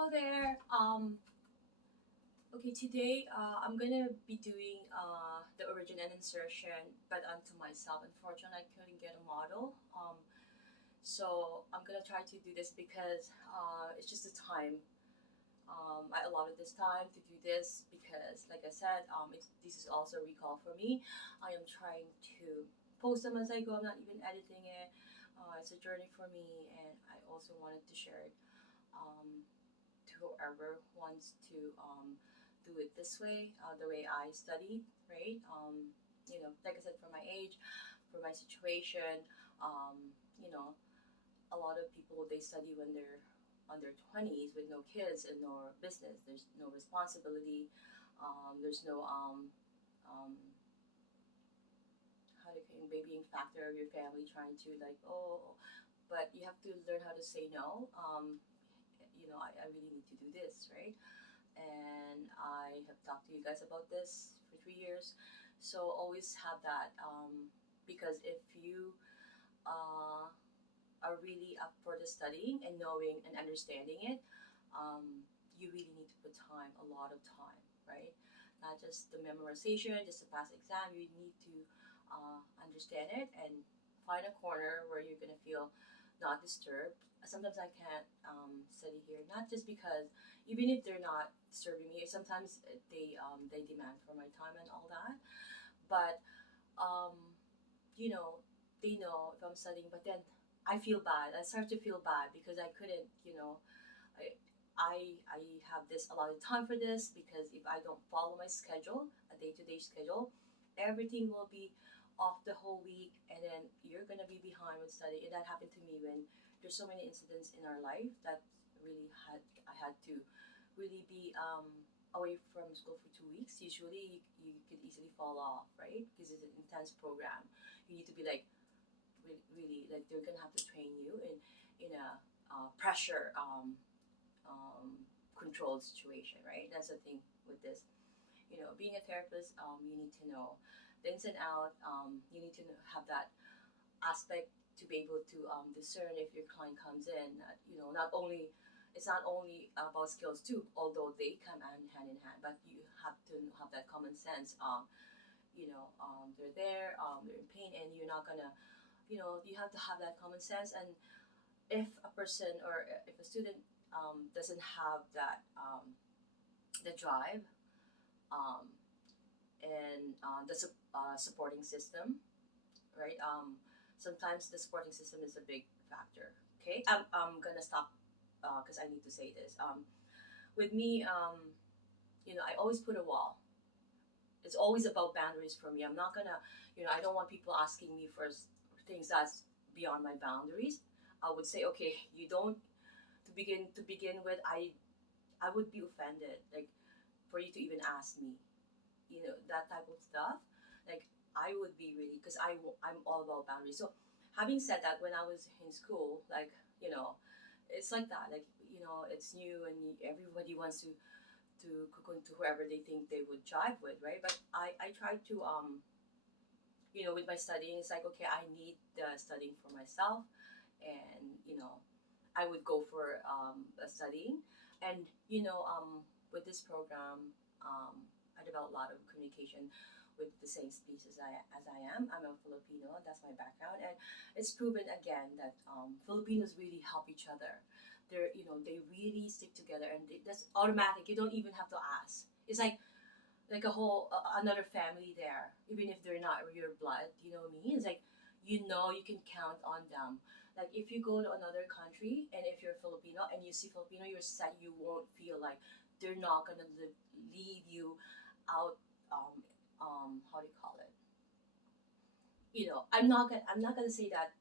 Hello there. Okay, today I'm gonna be doing the origin and insertion, but onto myself. Unfortunately, I couldn't get a model. So I'm gonna try to do this because it's just the time. I allotted this time to do this because, like I said, this is also a recall for me. I am trying to post them as I go. I'm not even editing it. It's a journey for me, and I also wanted to share it um, to whoever wants to do it this way, the way I studied, right? Like I said, for my age, for my situation, you know, a lot of people they study when they're on their 20s with no kids and no business. There's no responsibility. There's no um, how to babying factor of your family trying to like but you have to learn how to say no. I really need to do this, right? And I have talked to you guys about this for 3 years. So always have that because if you uh, are really up for the studying and knowing and understanding it, you really need to put time, a lot of time, right? Not just the memorization, just to pass exam. You need to understand it and find a corner where you're gonna feel not disturbed. Sometimes I can't study here, not just because even if they're not disturbing me, sometimes they demand for my time and all that. But um, you know, they know if I'm studying, but then I feel bad. I start to feel bad because I couldn't, I I have this a lot of time for this because if I don't follow my schedule, a day-to-day schedule, everything will be off the whole week, and then you're gonna be behind with study. And that happened to me when there's so many incidents in our life that really had I had to really be away from school for 2 weeks. Usually, you could easily fall off, right? Because it's an intense program. You need to be like really like they're gonna have to train you in a pressure controlled situation, right? That's the thing with this. Being a therapist, you need to know the ins and out. You need to have that aspect to be able to discern if your client comes in. Not only it's not only about skills too, although they come hand in hand, but you have to have that common sense. They're there, they're in pain, and you're not gonna, you have to have that common sense. And if a person or if a student doesn't have that the drive um, and supporting system, right? Sometimes the supporting system is a big factor. Okay, I'm gonna stop because I need to say this. With me, I always put a wall. It's always about boundaries for me. I'm not gonna, I don't want people asking me for things that's beyond my boundaries. I would say, okay, you don't to begin with. I would be offended, like for you to even ask me, that type of stuff. Like I would be really because I'm all about boundaries. So having said that, when I was in school, like it's like that. Like it's new and everybody wants to cook on to whoever they think they would jive with, right? But I try to with my studying, it's like okay, I need the studying for myself, and I would go for a studying, and with this program, I developed a lot of communication with the same species as I am. I'm a Filipino. That's my background, and it's proven again that Filipinos really help each other. They really stick together, and that's automatic. You don't even have to ask. It's like a whole another family there, even if they're not your blood. You know what I mean? It's like you can count on them. Like if you go to another country and if you're Filipino and you see Filipino, you're set. You won't feel like they're not gonna leave you out. Um, how do you call it? I'm not gonna say that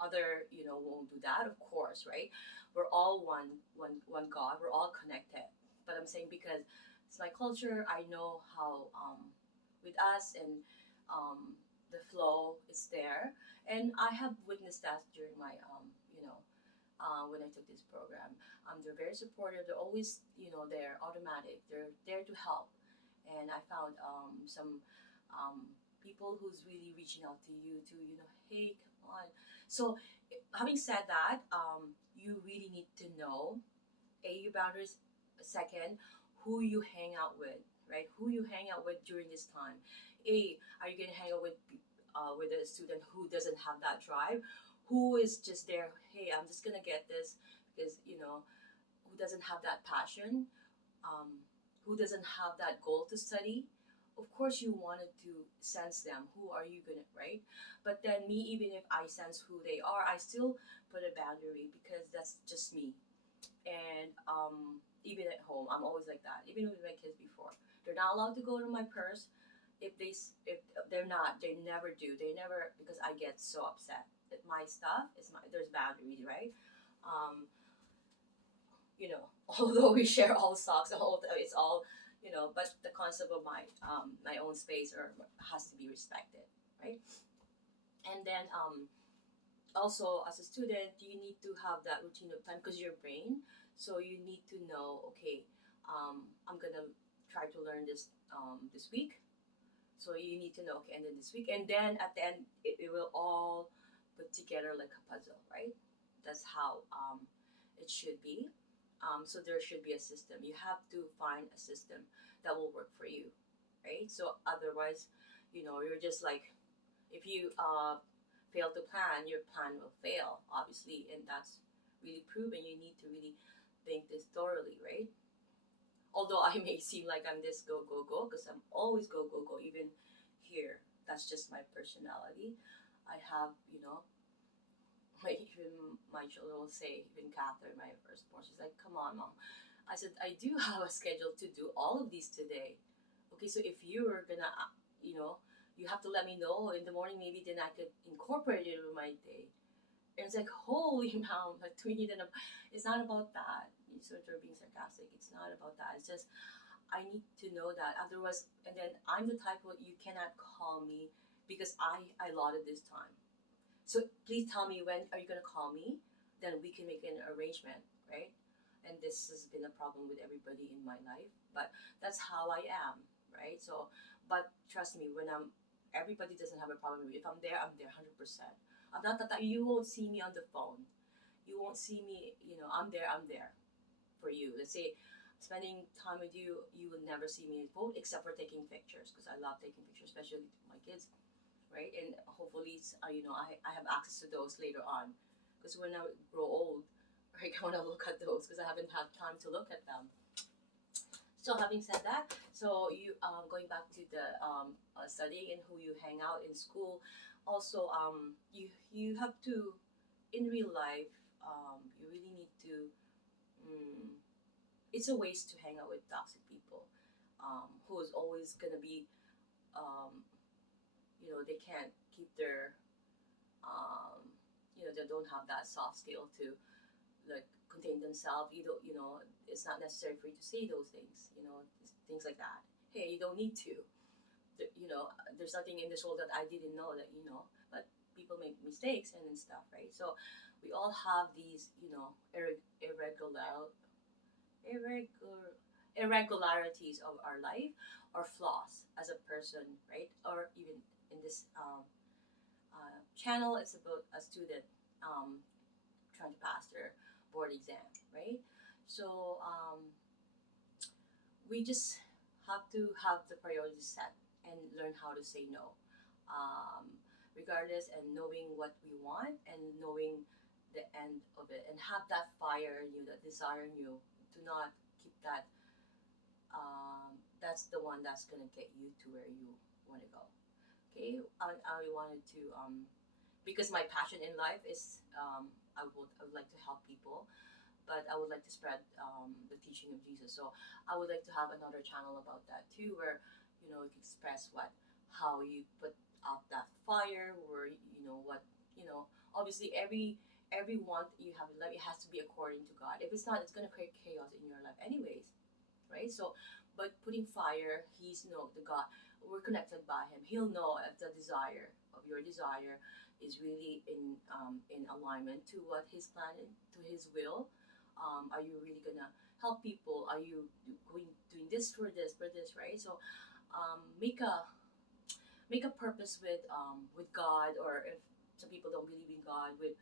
other won't do that. Of course, right? We're all one God. We're all connected. But I'm saying because it's my culture. I know how with us and um, the flow is there, and I have witnessed that during my when I took this program. They're very supportive. They're always they're automatic. They're there to help, and I found some um, people who's really reaching out to you to hey, come on. So having said that, you really need to know your boundaries. Second, who you hang out with, right? Who you hang out with during this time. Are you gonna hang out with a student who doesn't have that drive, who is just there? Hey, I'm just gonna get this because who doesn't have that passion, who doesn't have that goal to study. Of course, you wanted to sense them. Who are you gonna, right? But then me, even if I sense who they are, I still put a boundary because that's just me. And even at home, I'm always like that. Even with my kids before, they're not allowed to go to my purse. If they're not, they never do. They never, because I get so upset that my stuff is my. There's boundaries, right? Um, although we share all socks, it's all, but the concept of my own space or has to be respected, right? And then also as a student, you need to have that routine of time because your brain. So you need to know, okay, I'm gonna try to learn this week. So you need to know, okay, and then this week, and then at the end, it will all put together like a puzzle, right? That's how it should be. So there should be a system. You have to find a system that will work for you, right? So otherwise, you're just like, if you fail to plan, your plan will fail, obviously, and that's really proven. You need to really think this thoroughly, right? Although I may seem like I'm this go go go because I'm always go go go, even here. That's just my personality. I have, even my children will say, even Catherine, my firstborn, she's like, "Come on, mom." I said, "I do have a schedule to do all of these today. Okay, so if you're gonna, you have to let me know in the morning, maybe then I could incorporate it in my day." And it's like, holy mom, like we need an. It's not about that. You sort of being sarcastic. It's not about that. It's just I need to know that. Otherwise, and then I'm the type of you cannot call me because I allotted this time. So please tell me when are you gonna call me? Then we can make an arrangement, right? And this has been a problem with everybody in my life, but that's how I am, right? So, but trust me, when everybody doesn't have a problem with me. If I'm there, I'm there 100%. I'm not that you won't see me on the phone. You won't see me, I'm there, for you. Let's say spending time with you, you will never see me in the phone except for taking pictures because I love taking pictures, especially with my kids, right? And hopefully, I have access to those later on because when I grow old, right, I want to look at those because I haven't had time to look at them. So having said that, so you going back to the studying and who you hang out in school, also you have to in real life you really need to. Mm, it's a waste to hang out with toxic people who is always gonna be um, they can't keep their um, they don't have that soft skill to like contain themselves. It's not necessary for you to say those things. Things like that. Hey, you don't need to. There's nothing in this world that I didn't know that but people make mistakes and stuff, right? So we all have these, irregular, irregular, irregularities of our life or flaws as a person, right? Or even in this channel, it's about a student trying to pass their board exam, right? So we just have to have the priorities set and learn how to say no, um, regardless, and knowing what we want and knowing the end of it, and have that fire in you, that desire in you. Do not keep that. That's the one that's gonna get you to where you want to go. Okay, I wanted to because my passion in life is I would like to help people, but I would like to spread the teaching of Jesus. So I would like to have another channel about that too, where you can express how you put out that fire, or what Obviously, every want you have in life, it has to be according to God. If it's not, it's gonna create chaos in your life, anyways, right? So, but putting fire, He's the God. We're connected by Him. He'll know if the desire of your desire is really in alignment to what His plan to His will. Are you really gonna help people? Are you doing this for this, right? So make a purpose with God, or if some people don't believe in God, with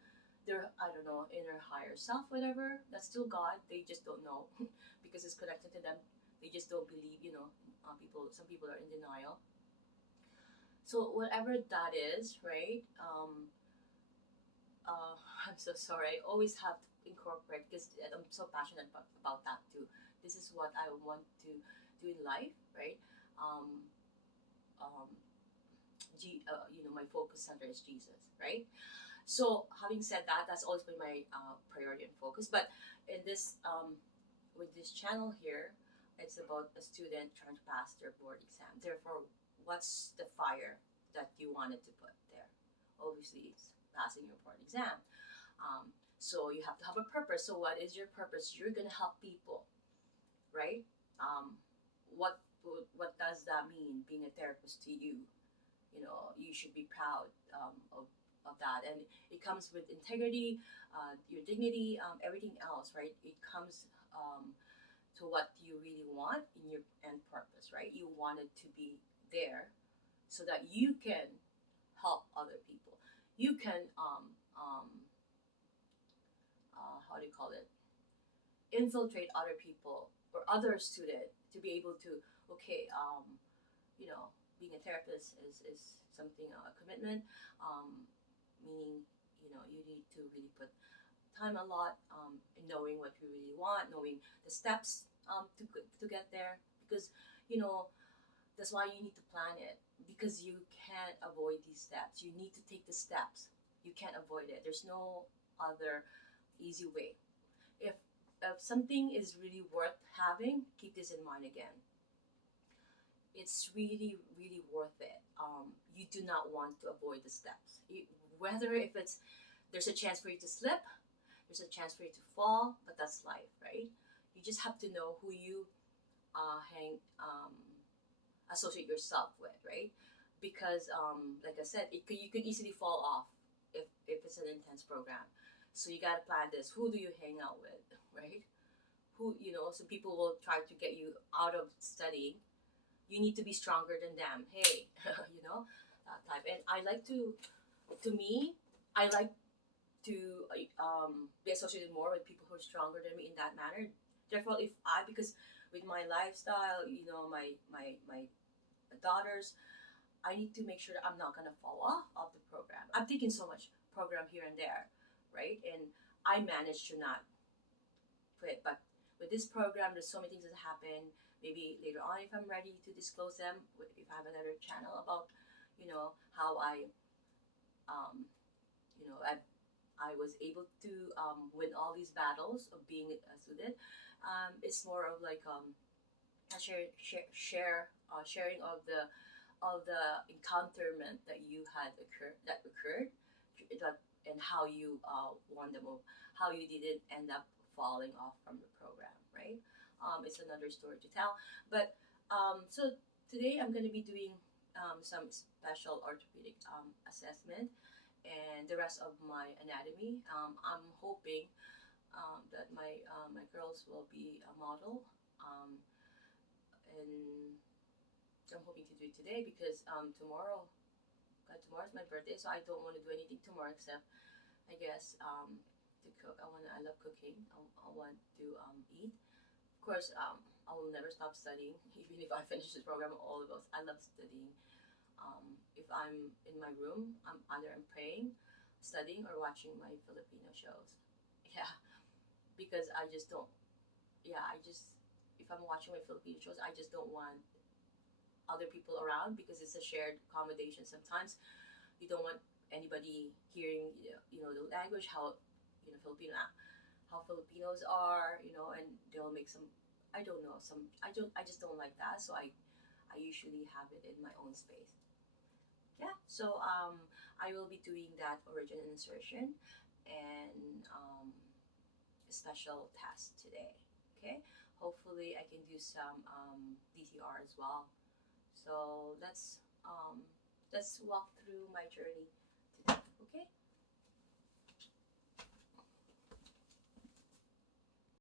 their, I don't know, inner higher self, whatever. That's still God. They just don't know because it's connected to them. They just don't believe. Some people are in denial. So whatever that is, right? I'm so sorry. I always have to incorporate because I'm so passionate about that too. This is what I want to do in life, right? Um, um, my focus center is Jesus, right? So having said that, that's always been my priority and focus. But in this, with this channel here, it's about a student trying to pass their board exam. Therefore, what's the fire that you wanted to put there? Obviously, it's passing your board exam. So you have to have a purpose. So what is your purpose? You're gonna help people, right? What what does that mean? Being a therapist to you, you should be proud of that, and it comes with integrity, your dignity, everything else, right? It comes to what you really want in your end purpose, right? You want it to be there so that you can help other people. You can how do you call it, infiltrate other people or other student to be able to, okay, you know being a therapist is something, a commitment, meaning you need to really put time a lot, in knowing what you really want, knowing the steps, to get there, because you know that's why you need to plan it, because you can't avoid these steps. You need to take the steps. You can't avoid it. There's no other easy way. If something is really worth having, keep this in mind again. It's really, really worth it. You do not want to avoid the steps. Whether if it's there's a chance for you to slip, there's a chance for you to fall, but that's life, right? You just have to know who you hang associate yourself with, right? Because like I said, you could easily fall off if it's an intense program. So you gotta plan this. Who do you hang out with, right? Some people will try to get you out of studying. You need to be stronger than them. Hey, that type. And I like to me, I like to be associated more with people who are stronger than me in that manner. Therefore, because with my lifestyle, my daughters, I need to make sure that I'm not gonna fall off of the program. I'm taking so much program here and there, right? And I managed to not quit. But with this program, there's so many things that happen. Maybe later on, if I'm ready to disclose them, if I have another channel about, how um, I was able to win all these battles of being a student. It's more of like a sharing of the encounterment that you had occurred, and how you won them, or how you didn't end up falling off from the program, right? It's another story to tell. But so today I'm going to be doing some special orthopedic assessment and the rest of my anatomy. I'm hoping that my girls will be a model, and I'm hoping to do it today because tomorrow's my birthday, so I don't want to do anything tomorrow except, I guess, to cook. I love cooking. I want to eat. Of course, I will never stop studying, even if I finish this program. All of us, I love studying. If I'm in my room, I'm praying, studying, or watching my Filipino shows. Yeah, because I just don't. Yeah, if I'm watching my Filipino shows, I just don't want other people around because it's a shared accommodation. Sometimes you don't want anybody hearing, the language, how Filipino, how Filipinos are, and they'll make some, I don't know, I just don't like that. So I usually have it in my own space. Yeah. So I will be doing that origin and insertion and special test today. Okay. Hopefully I can do some DTR as well. So let's walk through my journey today. Okay.